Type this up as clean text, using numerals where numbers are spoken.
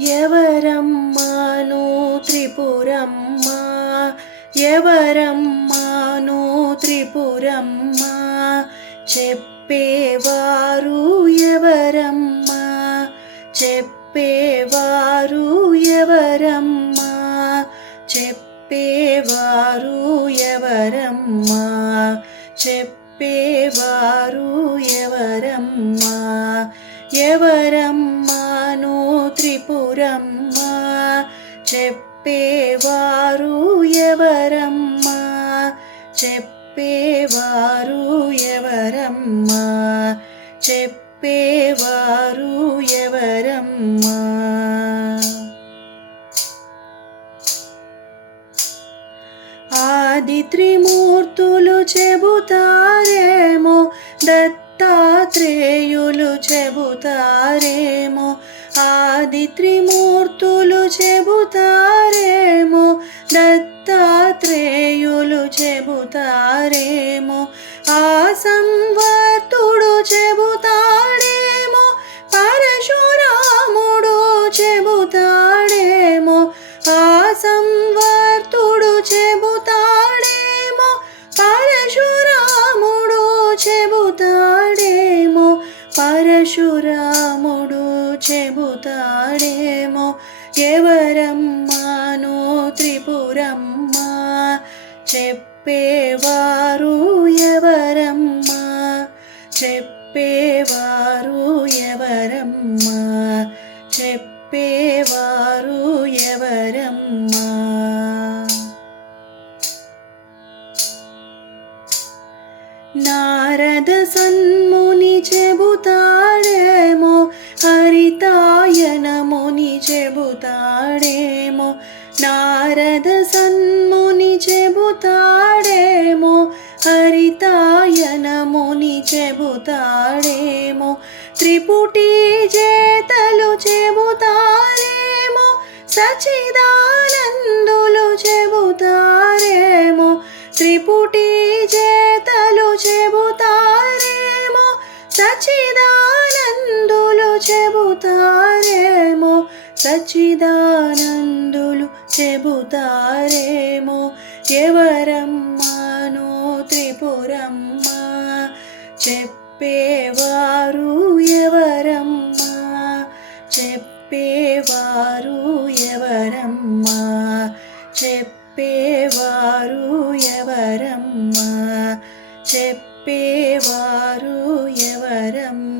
ఎవరమ్మాను త్రిపురమ్మ, ఎవరమ్మాను త్రిపురమ్మ, చెప్పేవారు ఎవరమ్మా, చెప్పేవారు ఎవరమ్మా, చెప్పేవారు ఎవరమ్మా, చెప్పేవారు ఎవరమ్మా. ఎవరమ్మాను త్రిపురమ్మ, చెప్పేవారు ఎవరమ్మా, చెప్పేవారు ఎవరమ్మా, చెప్పేవారు ఎవరమ్మా. ఆది త్రిమూర్తులు చెబుతారేమో, దత్తాత్రేయులు చెబుతారేమో, ఆది త్రిమూర్తులు చెబుతారేమో, దత్తాత్రేయులు చెబుతారేమో, ఆ సంవర్తుడు చెబుతాడేమో, పరశురాముడు చెబుతాడేమో, ఆ సంవర్తుడు చెబుతాడేమో, పరశురాముడు చెబుతాడేమో, పరశురాముడు చెబుతాడేమో. ఎవరమ్మాను త్రిపురమ్మ, చెప్పేవారు ఎవరమ్మా, చెప్పేవారు ఎవరమ్మా, చెప్పేవారు ఎవరమ్మా. నారద సన్ముని చెబుతాడేమో, హరితాయన ముని చెబుతాడేమో, నారద సన్ముని చెబుతాడేమో, హరితాయన ముని చెబుతాడేమో, త్రిపుటి జేతలు చెబుతారేమో, సచిదానందులు చెబుతారేమో, త్రిపుటి జేతలు చెబుతారేమో, సచిదానందులు చెబుతారేమో, సచిదానందులు చెబుతారేమో. ఎవరమ్మాను త్రిపురమ్మ, చెప్పేవారు ఎవరమ్మా, చెప్పేవారు ఎవరమ్మా, చెప్పేవారు ఎవరమ్మా, చెప్పేవారు ఎవరమ్మా.